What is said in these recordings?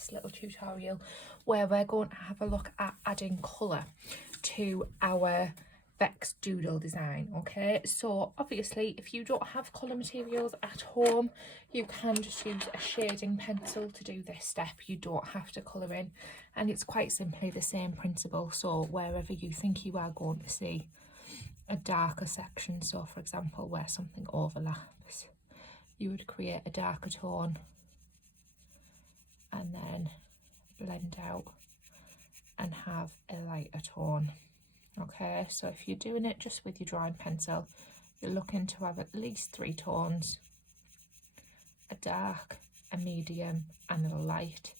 last little tutorial where we're going to have a look at adding colour to our Vex doodle design. Okay, so obviously if you don't have colour materials at home, you can just use a shading pencil to do this step. You don't have to colour in, and it's quite simply the same principle. So wherever you think you are going to see a darker section, so for example where something overlaps, you would create a darker tone and then blend out and have a lighter tone. Okay, so if you're doing it just with your drawing pencil, you're looking to have at least 3 tones: a dark, a medium and a light.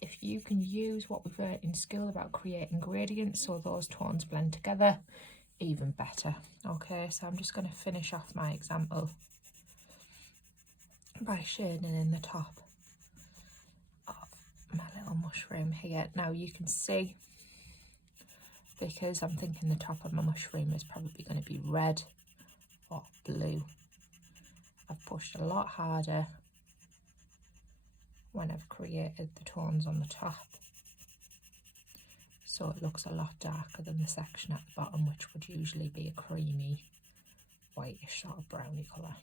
If you can use what we've learned in school about creating gradients so those tones blend together, even better. Okay, so I'm just going to finish off my example by shading in the top of my little mushroom here. Now you can see, because I'm thinking the top of my mushroom is probably going to be red or blue, I've pushed a lot harder when I've created the tones on the top, so it looks a lot darker than the section at the bottom, which would usually be a creamy whitish sort of browny colour.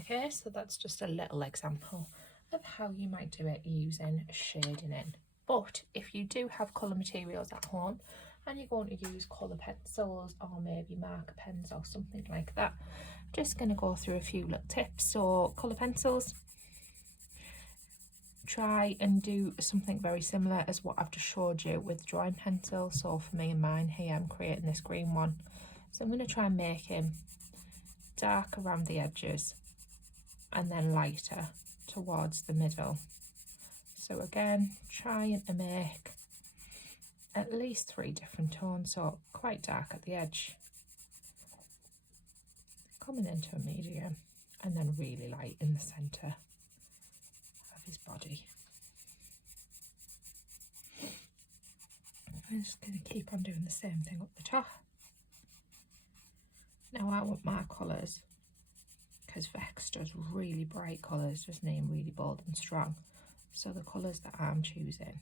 Okay, so that's just a little example of how you might do it using shading in. But if you do have colour materials at home and you're going to use colour pencils or maybe marker pens or something like that, I'm just going to go through a few little tips. So colour pencils, try and do something very similar as what I've just showed you with drawing pencil. So for me and mine here, I'm creating this green one, so I'm going to try and make him dark around the edges and then lighter towards the middle. So again, trying to make at least 3 different tones, so quite dark at the edge, coming into a medium, and then really light in the centre of his body. I'm just going to keep on doing the same thing up the top. Now I want my colours, because Vex does really bright colours, doesn't he, and really bold and strong. So the colours that I'm choosing,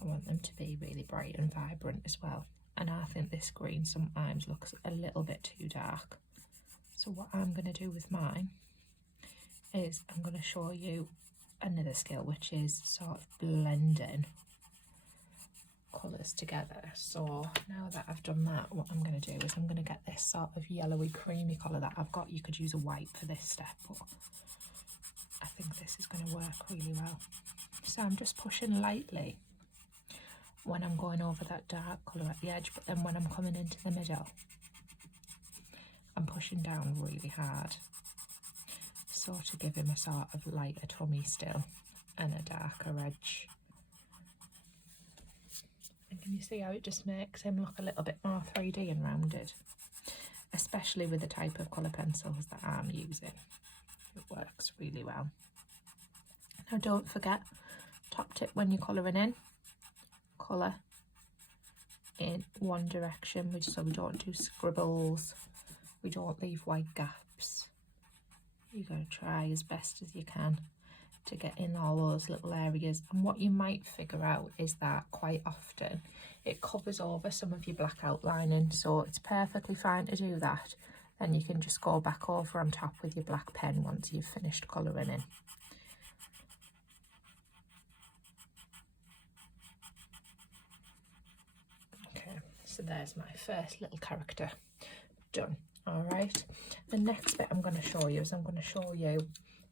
I want them to be really bright and vibrant as well. And I think this green sometimes looks a little bit too dark. So what I'm going to do with mine is I'm going to show you another skill, which is sort of blending colours together. So now that I've done that, what I'm going to do is I'm going to get this sort of yellowy creamy colour that I've got. You could use a white for this step, but I think this is going to work really well. So I'm just pushing lightly when I'm going over that dark colour at the edge, but then when I'm coming into the middle, I'm pushing down really hard, so to give him a sort of lighter tummy still and a darker edge. And can you see how it just makes him look a little bit more 3D and rounded, especially with the type of colour pencils that I'm using. It works really well. Now don't forget, top tip when you're colouring in, colour in one direction, so we don't do scribbles, we don't leave white gaps. You're going to try as best as you can to get in all those little areas. And what you might figure out is that quite often it covers over some of your black outlining, so it's perfectly fine to do that. Then you can just go back over on top with your black pen once you've finished colouring in. Okay, so there's my first little character done. All right, the next bit I'm going to show you is I'm going to show you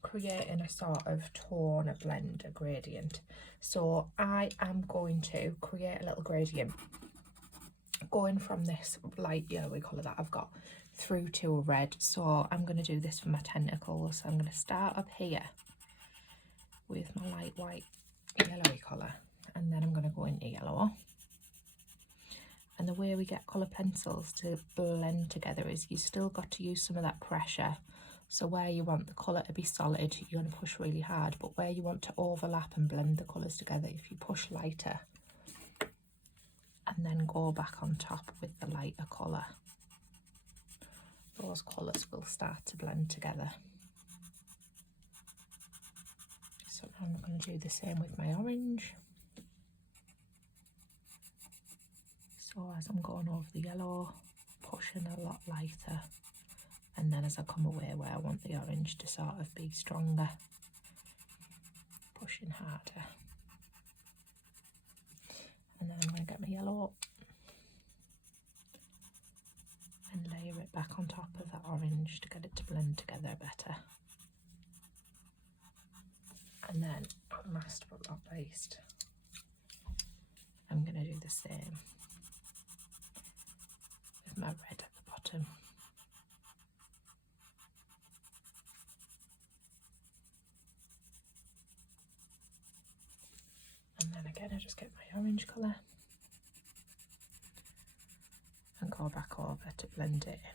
creating a sort of tone, a blend, a gradient. So I am going to create a little gradient going from this light yellowy colour that I've got through to a red. So I'm going to do this for my tentacles. So I'm going to start up here with my light white yellowy colour, and then I'm going to go into yellow. And the way we get colour pencils to blend together is you still got to use some of that pressure. So where you want the colour to be solid, you're going to push really hard, but where you want to overlap and blend the colours together, if you push lighter and then go back on top with the lighter colour, those colours will start to blend together. So now I'm going to do the same with my orange. So as I'm going over the yellow, pushing a lot lighter, and then as I come away where I want the orange to sort of be stronger, pushing harder. And then I'm going to get my yellow and layer it back on top of that orange to get it to blend together better. And then last but not least, I'm going to do the same with my red at the bottom. And then again, I just get my orange colour and go back over to blend it in.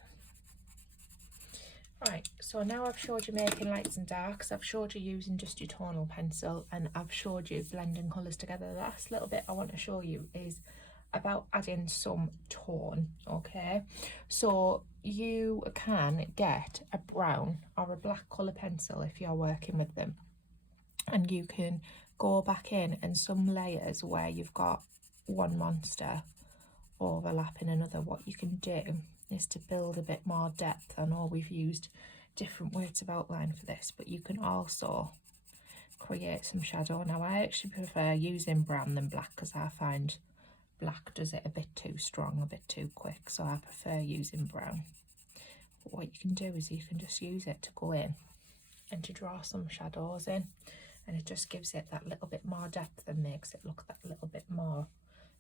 Right, so now I've showed you making lights and darks, I've showed you using just your tonal pencil, and I've showed you blending colours together. The last little bit I want to show you is about adding some tone, okay? So you can get a brown or a black colour pencil if you're working with them, and you can go back in and some layers where you've got one monster overlapping another. What you can do is to build a bit more depth. I know we've used different weights of outline for this, but you can also create some shadow. Now I actually prefer using brown than black because I find black does it a bit too strong, a bit too quick, so I prefer using brown. But what you can do is you can just use it to go in and to draw some shadows in, and it just gives it that little bit more depth and makes it look that little bit more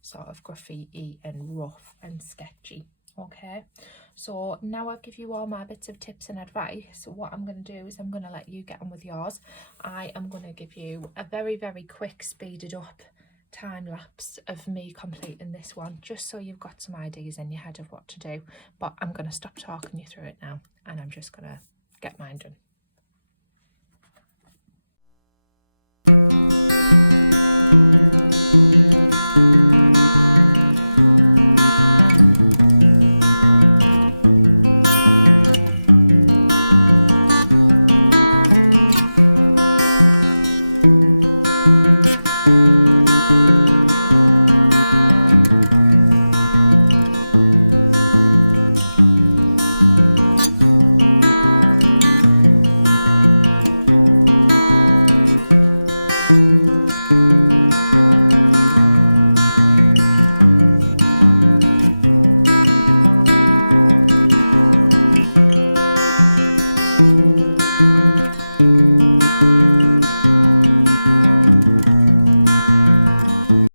sort of graffiti and rough and sketchy. Okay, so now I've given you all my bits of tips and advice. So what I'm going to do is I'm going to let you get on with yours. I am going to give you a very, very quick speeded up time lapse of me completing this one, just so you've got some ideas in your head of what to do. But I'm going to stop talking you through it now, and I'm just going to get mine done.